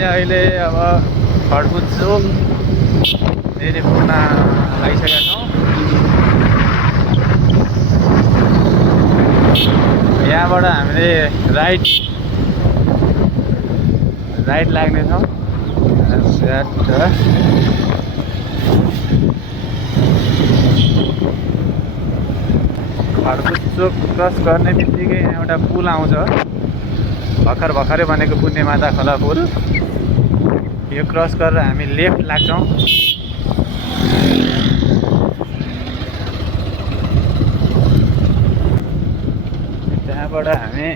चाहिँ अहिले अब खड्कुट चोक नेरीपुरमा आइसकेका छौँ। यहाँबाट हामीले राइट लाग्नेछौँ। खड्कुट चोक क्रस गर्ने बित्तिकै यहाँ एउटा पुल आउँछ, भर्खरै बनेको पुण्यमाता खोला पुल। यो क्रस गरेर हामी लेफ्ट लाग्छौँ। त्यहाँबाट हामी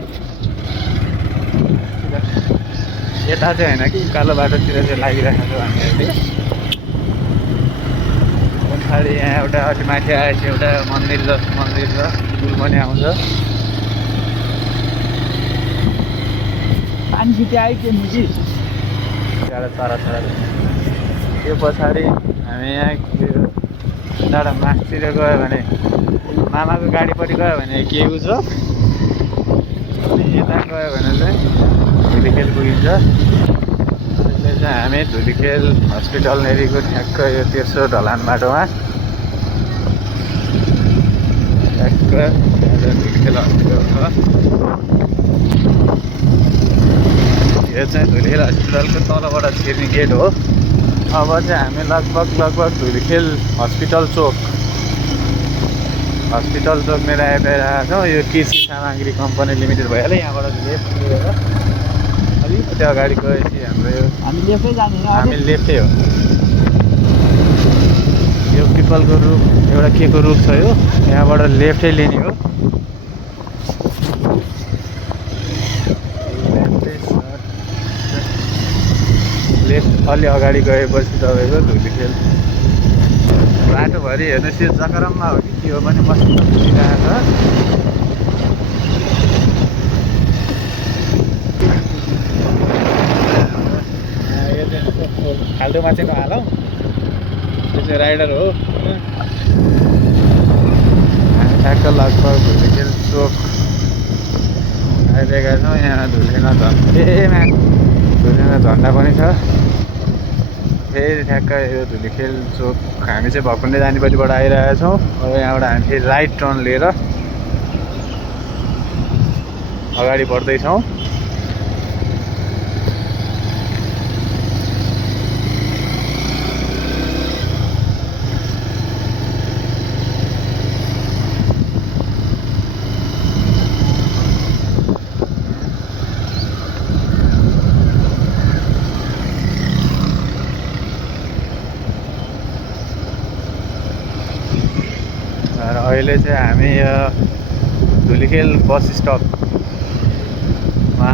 यता चाहिँ होइन कि कालो बाटोतिर चाहिँ लागिरहेको छौँ हामीहरूले। पछाडि यहाँ एउटा अलि माथि आएपछि एउटा मन्दिर र पुल पनि आउँछ। पानी छिटे आइके नि चरा त्यो पछाडि हामी यहाँ टाढा मासतिर गयो भने मामाको गाडीपट्टि गयो भने केहु छ, यता गयो भने चाहिँ धुलीखेल पुगिन्छ। अहिले चाहिँ हामी धुलीखेल हस्पिटल नेरीको ठ्याक्क यो तेर्सो ढलान बाटोमा ठ्याक्क धुलीखेल हस्पिटल छ। यो चाहिँ धुलीखेल हस्पिटलको तलबाट छिर्ने गेट हो। अब चाहिँ हामी लगभग धुलीखेल हस्पिटल चोकमा आइरहेका छौँ। यो कृषि सामग्री कम्पनी लिमिटेड भइहाल्यो। यहाँबाट लेफ्ट लिएर अलिकति अगाडि गएपछि हाम्रो यो हामी लेफ्टै जाने हो। हामी लेफ्टै हो। यो पिपलको रुख एउटा के को रुख छ, यो यहाँबाट लेफ्टै लिने हो। लेफ्ट अलि अगाडि गएपछि तपाईँको धुलीखेल बाटोभरि हेर्नुहोस्, यो जकरममा हो कि के हो पनि मस्त फुलिरहेको छ। यो चाहिँ फाल्टो मान्छेको हालौँ, यो चाहिँ राइडर हो। हामी ठ्याक्क लगभग धुलीखेल चोक आइरहेका छौँ। यहाँ धुलीखेलमा झन्डा पनि छ। फेरि ठ्याक्क यो धुलीखेल चोक हामी चाहिँ भकुण्डे जानेपट्टिबाट आइरहेका छौँ। अब यहाँबाट हामी फेरि राइट टर्न लिएर अगाडि बढ्दैछौँ। अहिले चाहिँ हामी धुलीखेल बस स्टपमा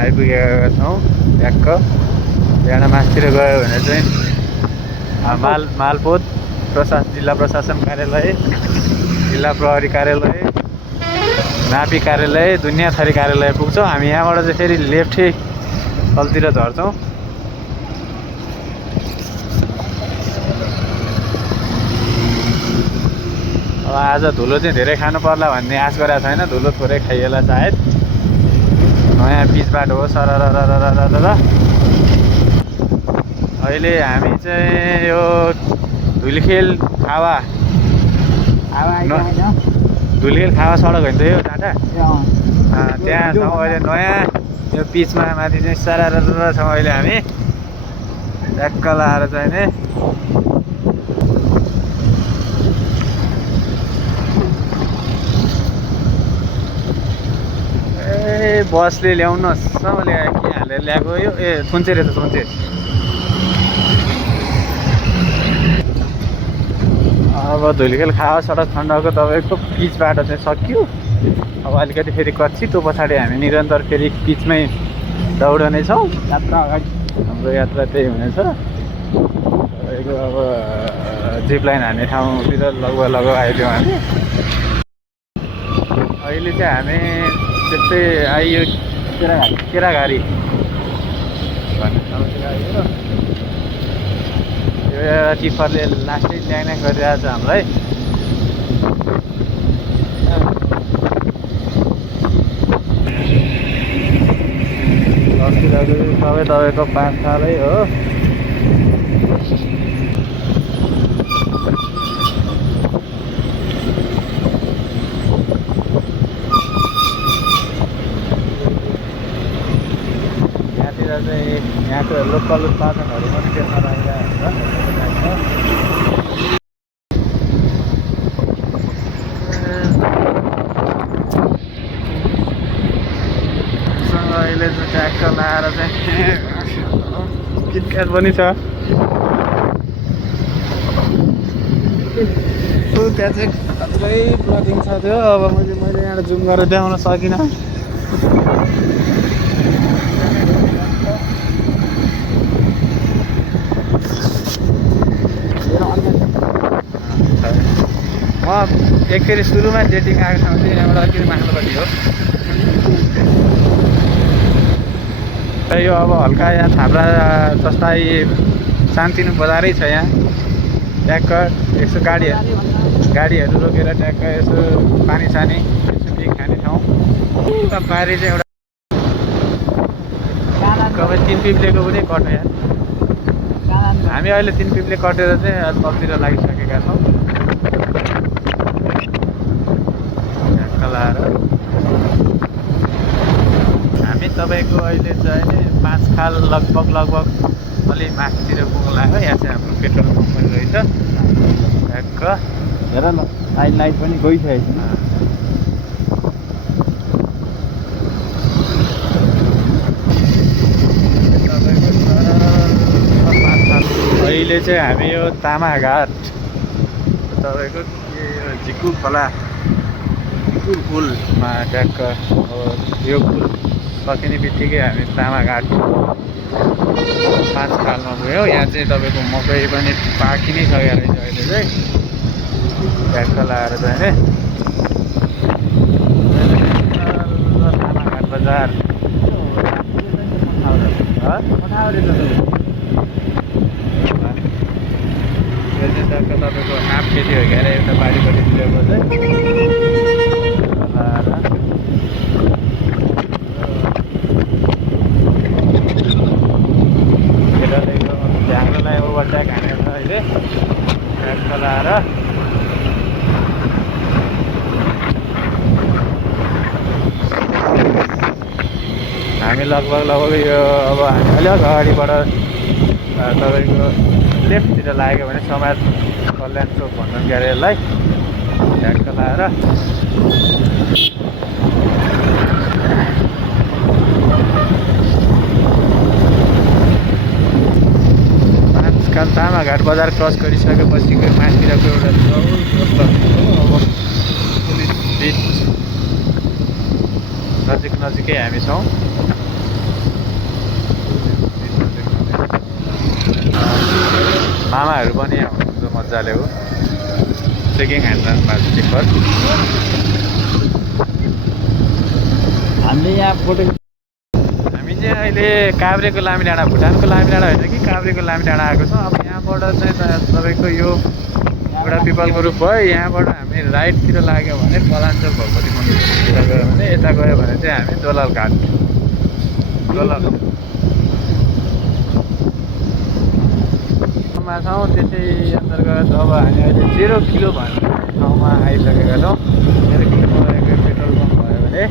आइपुगेका छौँ। ठ्याक्क यहाँ मासतिर गयो भने चाहिँ मालपोत जिल्ला प्रशासन कार्यालय, जिल्ला प्रहरी कार्यालय, नापी कार्यालय, दुनियाँ थरी कार्यालय पुग्छौँ। हामी यहाँबाट चाहिँ फेरि लेफ्टै तलतिर झर्छौँ। अब आज धुलो चाहिँ धेरै खानु पर्ला भन्ने आश गरेको छैन। धुलो थोरै खाइएला सायद। नयाँ पिच बाटो हो सरर। अहिले हामी चाहिँ यो धुलीखेल खावा सडक होइन त यो टाटा, त्यहाँ छौँ अहिले। नयाँ यो पिचमा माथि चाहिँ सरर छौँ अहिले हामी। ट्याक्क लाएर चाहिँ नि बसले ल्याउनुहोस् के हालेर ल्याएको यो। थुन्चे रहेछ थुन्चे। अब धुलीखेल खावा सडक खण्डको तपाईँको पिच बाटो चाहिँ सक्यो। अब अलिकति फेरि कच्ची, त्यो पछाडि हामी निरन्तर फेरि पिचमै दौडने छौँ। यात्रा अगाडि हाम्रो यात्रा त्यही हुनेछ। तपाईँको अब जिप लाइन हान्ने ठाउँतिर लगभग आइदियौँ हामी। अहिले चाहिँ हामी त्यस्तै आइयो केराघारी भन्ने ठाउँतिर आइयो। यो एउटा टिप्परले लास्टै ल्याङ गरिरहेको छ हामीलाई। अस्तिको सबै तपाईँको 5 सालै हो। यहाँतिर चाहिँ यहाँको लोकल उत्पादनहरू पनि बेच्न लागिरहेको हुन्छ। अहिले चाहिँ ट्याक्क लाएर चाहिँ किटक्याट पनि छ। त्यहाँ चाहिँ खत्रै ब्लगिङ छ त्यो। अब मैले यहाँ जुम गरेर देखाउन सकिनँ। म एकखेरी सुरुमा डेटिङ आएको ठाउँ चाहिँ यहाँबाट अलिकति माथिल्लोपट्टि हो। यो अब हल्का यहाँ छाप्रा जस्ता सानतिनो बजारै छ यहाँ। ट्याक्क यसो गाडीहरू रोकेर ट्याक्क यसो पानी सानी यसो केही खाने ठाउँ। पारी चाहिँ एउटा तपाईँ 3 पिप्लेको पनि कट्यो यहाँ। हामी अहिले 3 पिप्ले कटेर चाहिँ तलतिर लागिसकेका छौँ। ट्याक्क लाएर हामी तपाईँको अहिले चाहिँ 5 खाल लगभग अलि माथितिर पुग्नु लाग्यो। यहाँ चाहिँ हाम्रो पेट्रोल पम्प पनि रहेछ। ट्याक्क हेर न लाइट पनि गइसकेको छ। अहिले चाहिँ हामी यो तामाघाट तपाईँको झिकु खोला पुलमा ट्याक्क यो पुल सकिने बित्तिकै हामी तामाघाट 5 खालमा गयो। यहाँ चाहिँ तपाईँको मकै पनि पाकि नै सकेको रहेछ अहिले चाहिँ। ट्याक्क लाएर चाहिँ तामाघाट बजार यो चाहिँ ट्याक्क तपाईँको आँप खेती हो क्या एउटा बारीपट्टितिरको चाहिँ हामीलाई ओभरट्याक हानेको छ अहिले। ट्याक्क लाएर हामी लगभग यो अब हामी अलिक अगाडिबाट तपाईँको लेफ्टतिर लाग्यो भने समाज कल्याण चोक भन्छन् क्यारे यसलाई। ट्याक्क लाएर आजकल तामाघाट बजार क्रस गरिसकेपछि माथितिरको एउटा पुलिस ब्रिज नजिकै हामी छौँ। मामाहरू पनि यहाँ हुनुहुन्छ मजाले हो। चेकिङ ह्यान्ड भएको टिप्पर हामीले यहाँ फोटो हामी चाहिँ अहिले काभ्रेको लामी डाँडा, भुटानको लामी डाँडा होइन कि काभ्रेको लामी डाँडा आएको छौँ। अब यहाँबाट चाहिँ तपाईँको यो एउटा पिपलको रूप भयो। यहाँबाट हामी राइटतिर लाग्यो भने पलाञ्चोक भगवती मन्दिरतिर गयो भने, यता गयो भने चाहिँ हामी दोलाल घाट छौँ। त्यसै अन्तर्गत अब हामी अहिले 0 किलो भन्ने ठाउँमा आइसकेका छौँ। 0 किलोमा रहेको पेट्रोल पम्प भयो भने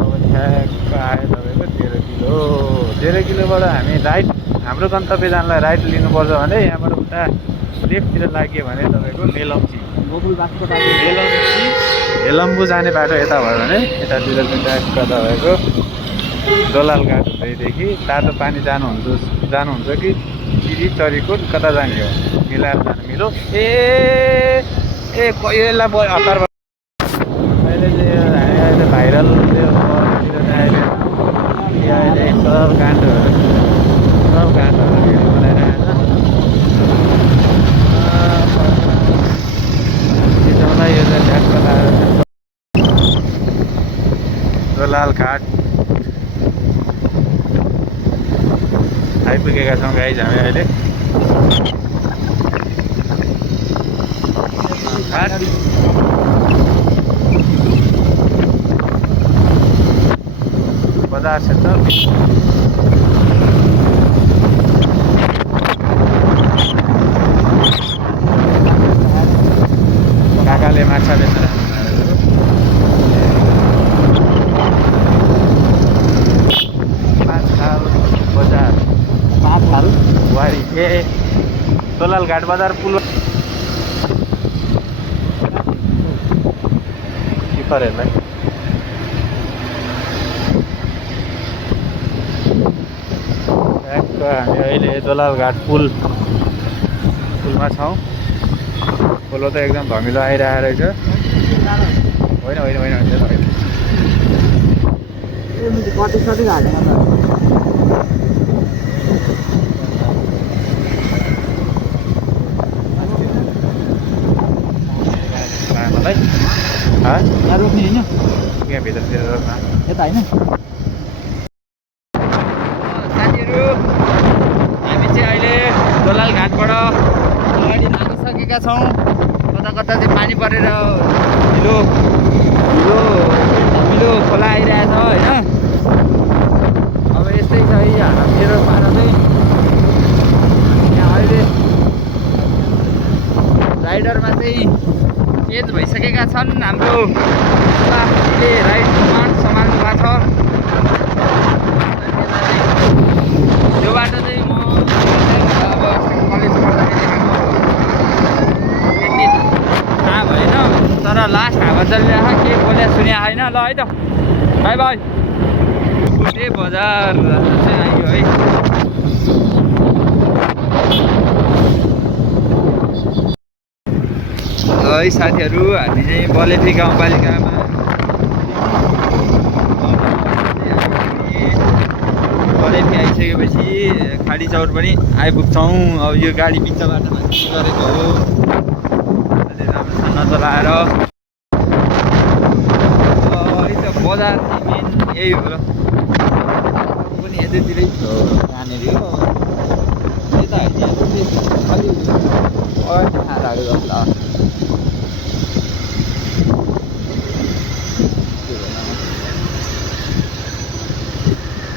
अब ठ्याक्क आयो तपाईँको 0 किलोबाट हामी राइट हाम्रो गन्तव्य जानलाई राइट लिनुपर्छ भने यहाँबाट उता लेफ्टतिर लाग्यो भने तपाईँको हेलम्बु जाने बाटो यता भयो भने यतातिर चाहिँ ट्याक्क तपाईँको दोलाल घाट हुँदैदेखि तातो पानी जानुहुन्छ कि चिरी चरीकोट कता जाने हो मिलाएर जानु मिलो। यसलाई हतारबाट अहिले चाहिँ हामी अहिले भाइरल अहिले सब गान्डोहरू भिडियो बनाइरहेको छ। यो चाहिँ ट्याक्क लाएर दोलाल घाट आइपुगेका छौँ गाइज हामी अहिले। बजार क्षेत्र काकाले माछा बेच्न पाँचखाल बजार पाँचखाल वारी ए दोलाल घाट बजार पुल किपरहरूलाई ठ्याक्क हामी अहिले दोलाल घाट पुलमा छौँ पोलो त एकदम धमिलो आइरहेको रहेछ होइन होइन होइन होइन कति कति घाटेको त मलाई यहाँ रोक्ने होइन यहाँ भित्रतिर रोक्न यता होइन साथीहरू हामी चाहिँ अहिले दोलाल घाटबाट अगाडि नागिसकेका छौँ कता कता चाहिँ पानी परेर ढिलो खोला आइरहेछ होइन अब यस्तै छ है मेरो पारा चाहिँ यहाँ अहिले राइडरमा चाहिँ चेन्ज भइसकेका छन् हाम्रो साथीले राइड सम्हाल्नु भएको छ यो बाटो चाहिँ म अब कलेज पढ्दाखेरि त्यति थाहा भएन तर लास्ट हावा चलिरहेको के बोल्या सुने होइन ल है त बाई बाई बुटे बजार चाहिँ आयो है है साथीहरू हामी चाहिँ बलेफी गाउँपालिकामा बलेफी आइसकेपछि खाडी चौर पनि आइपुग्छौँ अब यो गाडी बिच बाटोमा गरेको हो राम्रोसँग नचलाएर है त बजार मेन यही हो र पनि यतैतिरै हो यहाँनिर हो यता होइन खालि खानाहरू गर्छ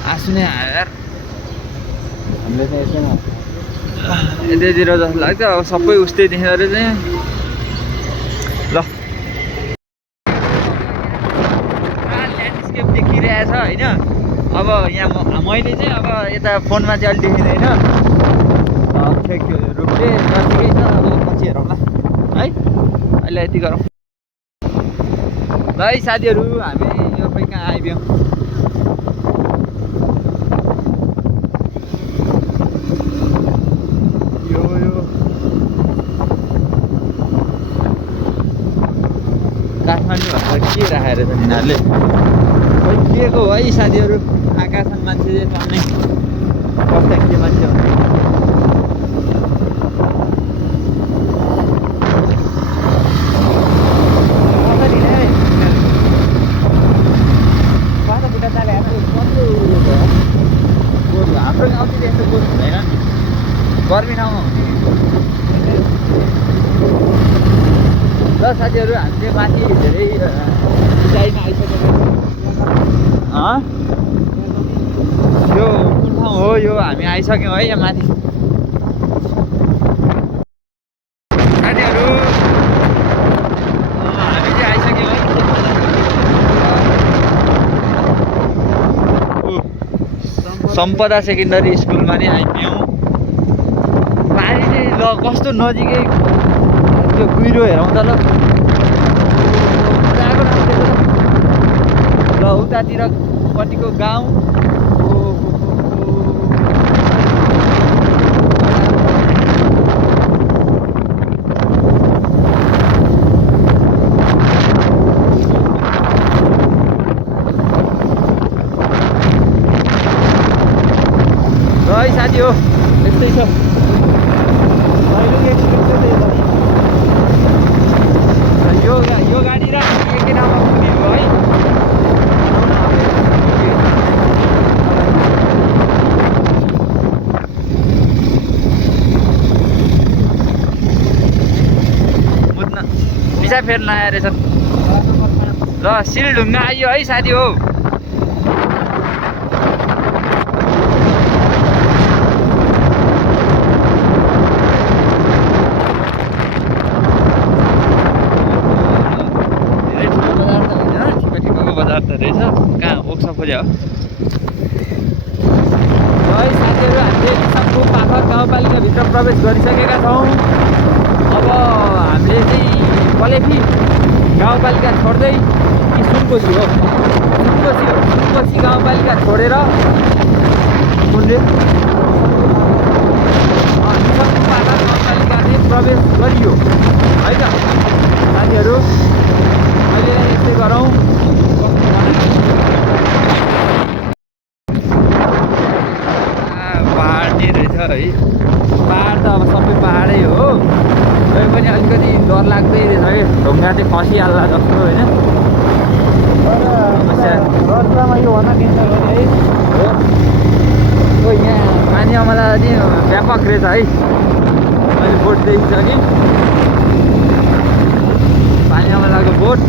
आसुने यार हामीले चाहिँ यसैमा यतैतिर जस्तो लाग्छ अब सबै उस्तै देखेर चाहिँ ल ल्यान्डस्केप देखिरहेछ होइन अब यहाँ मैले चाहिँ अब यता फोनमा चाहिँ अलि देखिँदैन ठेक रूपले नजिकै छ अब पछि हेरौँला है अहिले यति गरौँ ल है साथीहरू हामी यो खोइ कहाँ आइपुग्यौँ काठमाडौँ भनेर के राखेर छ यिनीहरूले खोइ के को है साथीहरू आकाशमा मान्छे चाहिँ टन्नै कस्तो के मान्छे भने हाम्रो गाउँतिर यस्तो गोरु हुँदैन गर्मी ठाउँमा हुने ल साथीहरू हामी चाहिँ माथि धेरै उचाइमा आइसकेको यो कुन ठाउँ हो यो हामी आइसक्यौँ है यहाँ माथि साथीहरू हामी चाहिँ आइसक्यौँ है सम्पदा सेकेन्डरी स्कुलमा नै आइपुग्यौँ पानी चाहिँ ल कस्तो नजिकै त्यो कुहिरो हेरौँ त ल ल उतातिर पट्टिको गाउँ ल है साथी हो यस्तै छ यो गाडी र एकै ठाउँमा पुग्ने हो है मुद्न पिसा फेर्न आएर रहेछ ल सिलढुङ्गा आइयो है साथी हो बजार त रहेछ कहाँ ओक्सा खोज्या हो है साथीहरू हामीले लिसाङको पाखर गाउँपालिकाभित्र प्रवेश गरिसकेका छौँ अब हामीले चाहिँ कलेफी गाउँपालिका छोड्दै कि सुनकोशी हो सुनकोशी गाउँपालिका छोडेर कुन रे लिसाङको पाखर गाउँपालिका चाहिँ प्रवेश गरियो है त साथीहरू अहिले यस्तै गरौँ पहाड नै रहेछ है पहाड त अब सबै पहाडै हो तै पनि अलिकति डर लाग्दै रहेछ कि ढुङ्गा चाहिँ खसिहाल्ला जस्तो होइन रस्तामा यो भन्दा डेन्जर हो नि है हो यहाँ पानी अमला चाहिँ व्यापक रहेछ है मैले बोट देखिसकेँ पानी अमलाको बोट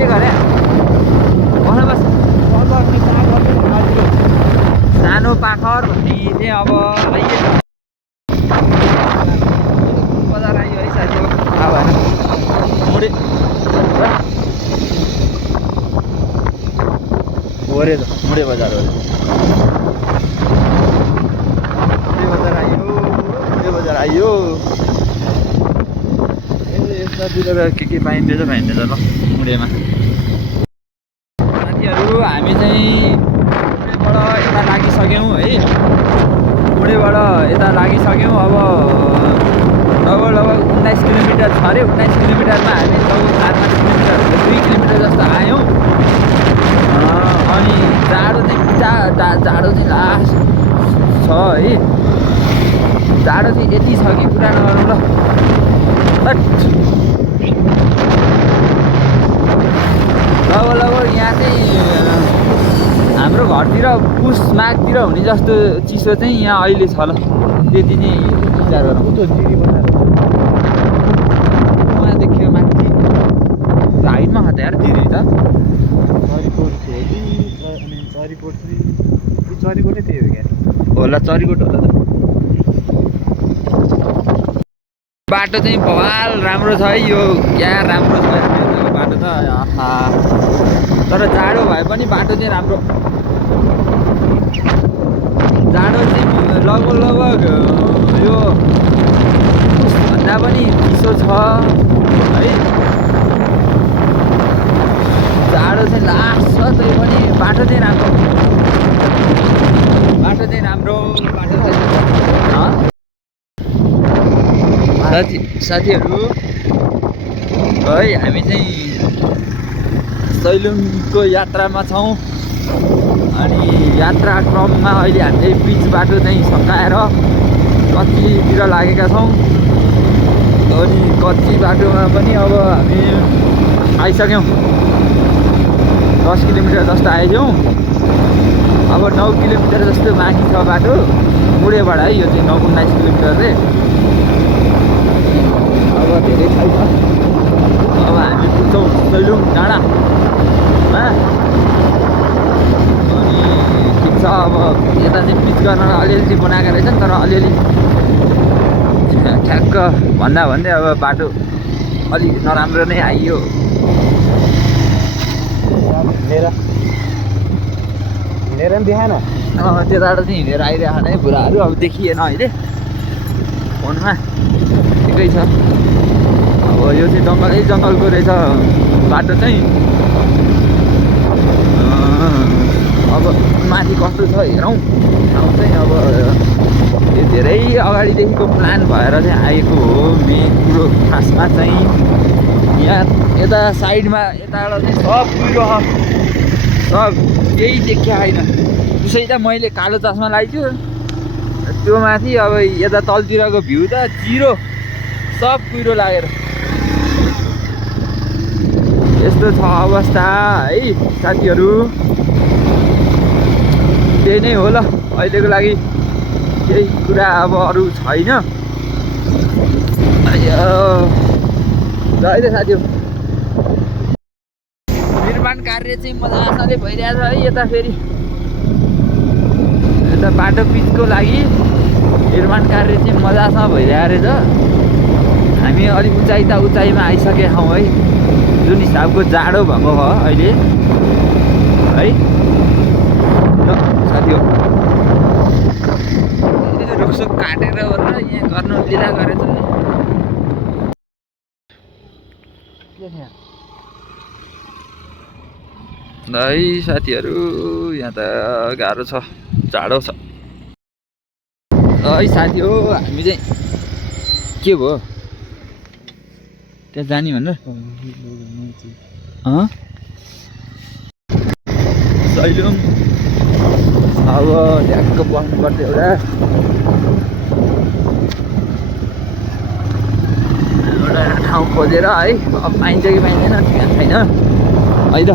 के गरे बस सानो पाखर भन्ने चाहिँ अब आइएछ बजार आइयो है साथीहरू थाहा भएन मुडे बजार हो मुडे बजार आइयो यतातिर के पाइँदैछ ल मुडेमा साथीहरू हामी चाहिँ मुडेबाट यता लागिसक्यौँ है मुडेबाट यता लागिसक्यौँ अब लगभग 19 किलोमिटर छ अरे 19 किलोमिटरमा हामी लगभग 4-5 किलोमिटर 2 किलोमिटर जस्तो आयौँ अनि जाडो चाहिँ लास्ट छ है जाडो चाहिँ यति छ कि कुरा नगरौँ ल लगभग यहाँ चाहिँ हाम्रो घरतिर पुस माघतिर हुने जस्तो चिसो चाहिँ यहाँ अहिले छ ल त्यति नै विचार गरौँ उहाँ देखियो माथि हाइटमा खाँदा यार धेरै त चरीकोटै त्यही हो क्या होला चरीकोट होला त बाटो चाहिँ बवाल राम्रो छ है यो क्या राम्रो छ बाटो त तर जाडो भए पनि बाटो चाहिँ राम्रो जाडो चाहिँ लगभग यो भन्दा पनि चिसो छ है जाडो चाहिँ लास्ट छ त्यही पनि बाटो चाहिँ राम्रो साथीहरू है हामी चाहिँ सैलुङको यात्रामा छौँ अनि यात्रा क्रममा अहिले हामीले बिच बाटो चाहिँ सकाएर कच्चीतिर लागेका छौँ अनि कच्ची बाटोमा पनि अब हामी आइसक्यौँ 10 किलोमिटर जस्तो आइसक्यौँ अब 9 किलोमिटर जस्तो बाँकी छ बाटो मुडेबाट है यो चाहिँ 19 किलोमिटर रे अब धेरै छैन अब हामी पुग्छौँ सैलुङ डाँडामा अनि ठिक छ अब यता चाहिँ पिच गर्न अलिअलि चाहिँ बनाएको रहेछ तर अलिअलि ठ्याक्क भन्दै अब बाटो अलिक नराम्रो नै आइयो हिँडेर पनि देखाएन त्यताबाट चाहिँ हिँडेर आइरहेको नै बुढाहरू अब देखिएन अहिले फोनमा ठिकै छ अब यो चाहिँ जङ्गलको रहेछ बाटो चाहिँ अब माथि कस्तो छ हेरौँ ठाउँ चाहिँ अब यो धेरै अगाडिदेखिको प्लान भएर चाहिँ आएको हो मेन कुरो खासमा चाहिँ यहाँ यता साइडमा यताबाट चाहिँ सब कुहिरो सब केही देखिया छैन त्यसै त मैले कालो चस्मा लगाइछु त्यो माथि अब यता तलतिरको भ्यू त जिरो सब कुहिरो लागेर यस्तो छ अवस्था है साथीहरू त्यही नै हो ल अहिलेको लागि केही कुरा अब अरू छैन अहिले साथीहरू निर्माण कार्य चाहिँ मजाले भइरहेछ है यता फेरि यता बाटो पिचको लागि निर्माण कार्य चाहिँ मजासँग भइरहेको रहेछ। हामी अलिक उचाइमा आइसकेका छौँ है, जुन हिसाबको जाडो भएको भयो अहिले है। ल साथी हो रुखसुख काटेर ओरेर यहाँ गर्नु लीला गरेछ नि। है साथीहरू यहाँ त गाह्रो छ, जाडो छ है साथी हो। हामी चाहिँ के भयो त्यहाँ जाने भनेर सैलुङ अब ढ्याक्क बस्नुपर्छ एउटा ठाउँ खोजेर है। अब पाइन्छ कि पाइँदैन ठिक छैन है त।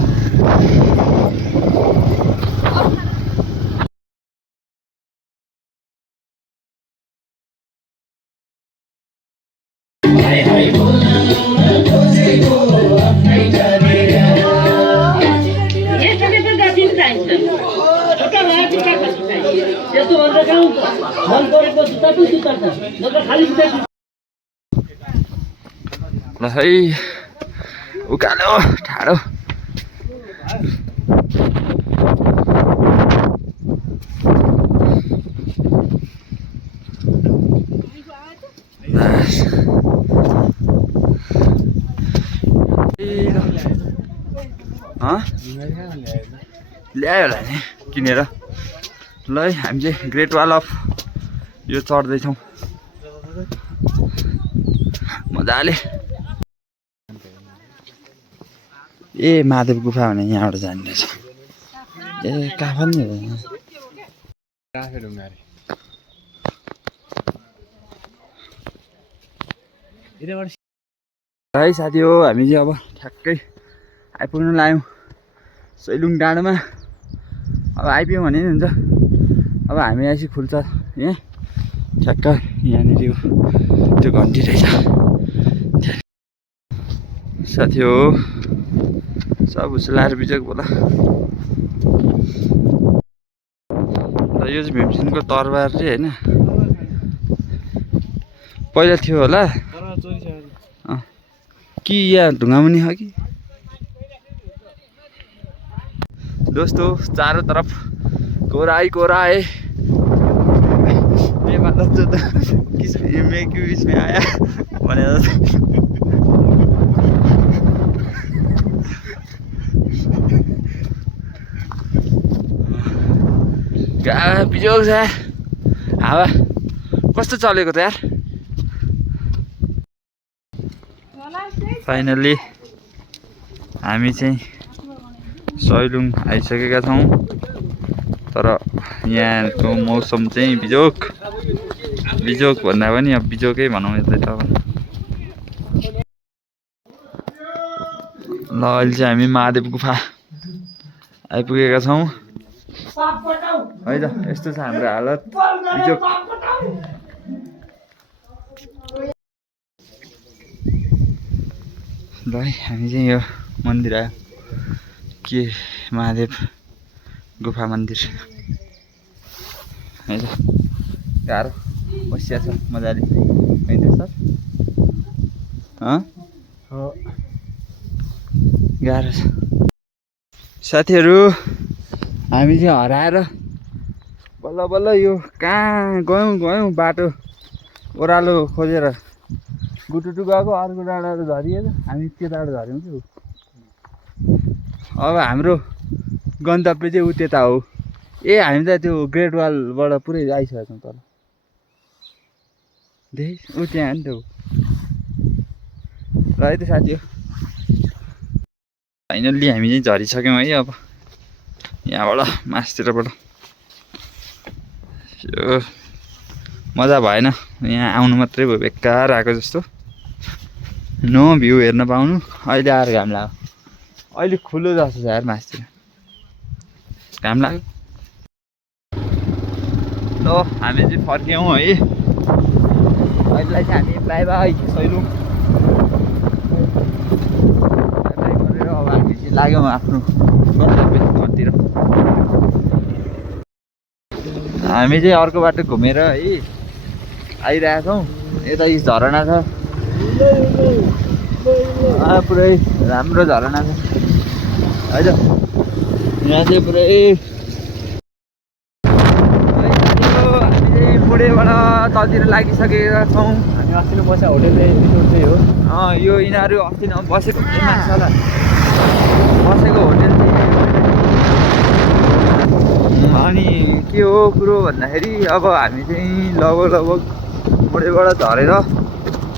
ल है उकालो ठाडो ल्यायो होला नि किनेर। ल है हामी चाहिँ ग्रेट वाल अफ यो चढ्दैछौँ मजाले। ए महादेव गुफा भने यहाँबाट जाने रहेछ। ए काफन नि है साथी हो। हामी चाहिँ अब ठ्याक्कै आइपुग्नु लाग्यौँ सैलुङ डाँडोमा। अब आइपुग्यौँ भने नि हुन्छ। अब हामी आएपछि खुल्छ यहाँ ठ्याक्क यहाँनिर त्यो घन्टी रहेछ साथी हो। सब उसलाएर बिजोग बोला। र यो चाहिँ भीमसेनको तरबार चाहिँ होइन, पहिला थियो होला कि यहाँ ढुङ्गामुनि हो कि। दोस्तों चारों तरफ कोहरा ही कोहरा है। ये मतलब जो किस में क्यों इसमें आया बने बिजोग छ हावा कस्तो चलेको त यार। फाइनली हामी चाहिँ सैलुङ आइसकेका छौँ। तर यहाँको मौसम चाहिँ बिजोग भन्दा पनि अब बिजोगै भनौँ यतै त। ल अहिले चाहिँ हामी महादेव गुफा आइपुगेका छौँ है त। यस्तो छ हाम्रो हालत बिजोग। ल है हामी चाहिँ यो मन्दिर आयो के महादेव गुफा मन्दिर है त। गाह्रो बसिया छ मजाले होइन सर? गाह्रो छ साथीहरू। हामी चाहिँ हराएर बल्ल बल्ल यो कहाँ गयौँ बाटो ओह्रालो खोजेर गुटुटु गएको अर्को डाँडाबाट झरिएछ। हामी त्यताबाट झऱ्यौँ कि। अब हाम्रो गन्तव्य चाहिँ उ त्यता हो। ए हामी त त्यो ग्रेट वालबाट पुरै आइसकेका छौँ तल देख उ त्यहाँ नि त हो। र है त साथी हो फाइनल्ली हामी चाहिँ झरिसक्यौँ है। अब यहाँबाट मास्तिरबाट यो मजा भएन, यहाँ आउनु मात्रै भयो बेकार आएको जस्तो। नो भ्यू हेर्न पाउनु। अहिले आएर घाम लाग्यो, अहिले खुलो जस्तो छ यार मास्तिर घाम लाग्यो। ल हामी चाहिँ फर्क्यौँ है। अहिलेलाई चाहिँ हामी बाई बाई सैलुङ बाई गरेर अब हामी चाहिँ लाग्यौँ आफ्नो गन्तव्य ठाउँतिर। हामी चाहिँ अर्को बाटो घुमेर है आइरहेको छौँ। यता यी झरना छ पुरै राम्रो झरना छ है त। यहाँ चाहिँ पुरै हामी चाहिँ मुडेबाट तलतिर लागिसकेका छौँ। हामी अस्ति बसेको होटेल चाहिँ हो। यो यिनीहरू अस्ति बसेको मान्छेलाई बसेको होटेल चाहिँ अनि के हो कुरो भन्दाखेरि अब हामी चाहिँ लगभग मुडेबाट झरेर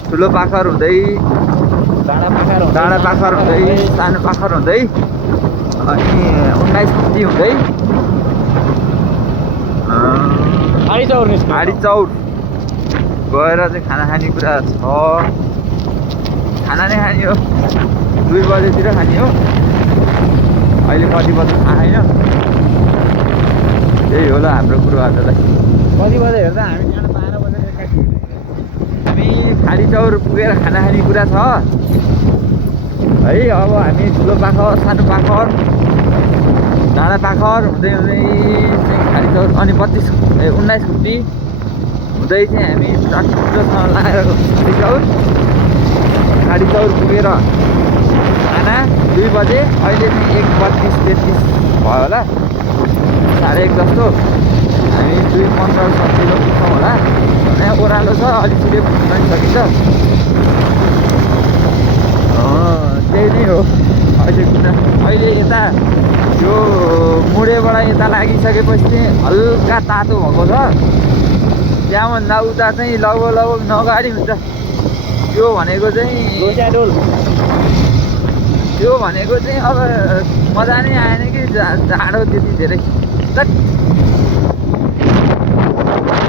ठुलो पाखर हुँदै डाँडा पाखर हुँदै सानो पाखर हुँदै अनि 19 फुटी हुँदै हाडी चौर गएर चाहिँ खाना खाने कुरा छ। खाना नै खाने हो, 2 बजेतिर खाने हो। अहिले कति बज्छ थाहा छैन। त्यही होला हाम्रो कुरो आजलाई। कति बजे हेर्दा हामी बिहान 12 बजेर हामी खाडी चौर पुगेर खाना खाने कुरा छ है। अब हामी ठुलो पाखर सानो पाखर डाँडा पाखर हुँदै हुँदै चाहिँ खाडी चौर अनि 19 फुटी हुँदै चाहिँ हामी ट्राफिकसँग लागेर खाडी चौर पुगेर खाना 2 बजे। अहिले चाहिँ 1:32-33 भयो होला, 1:30 जस्तो। हामी 2:15 सकिलो पुग्छौँ होला। यहाँ ओह्रालो छ, अलिक छिटै पुग्न पनि सकिन्छ। त्यही नै हो अहिले कुरा। अहिले यता यो मुडेबाट यता लागिसकेपछि चाहिँ हल्का तातो भएको छ। त्यहाँभन्दा उता चाहिँ लगभग नगाडी हुन्छ। त्यो भनेको चाहिँ अब मजा नै आएन कि जाडो त्यति धेरै।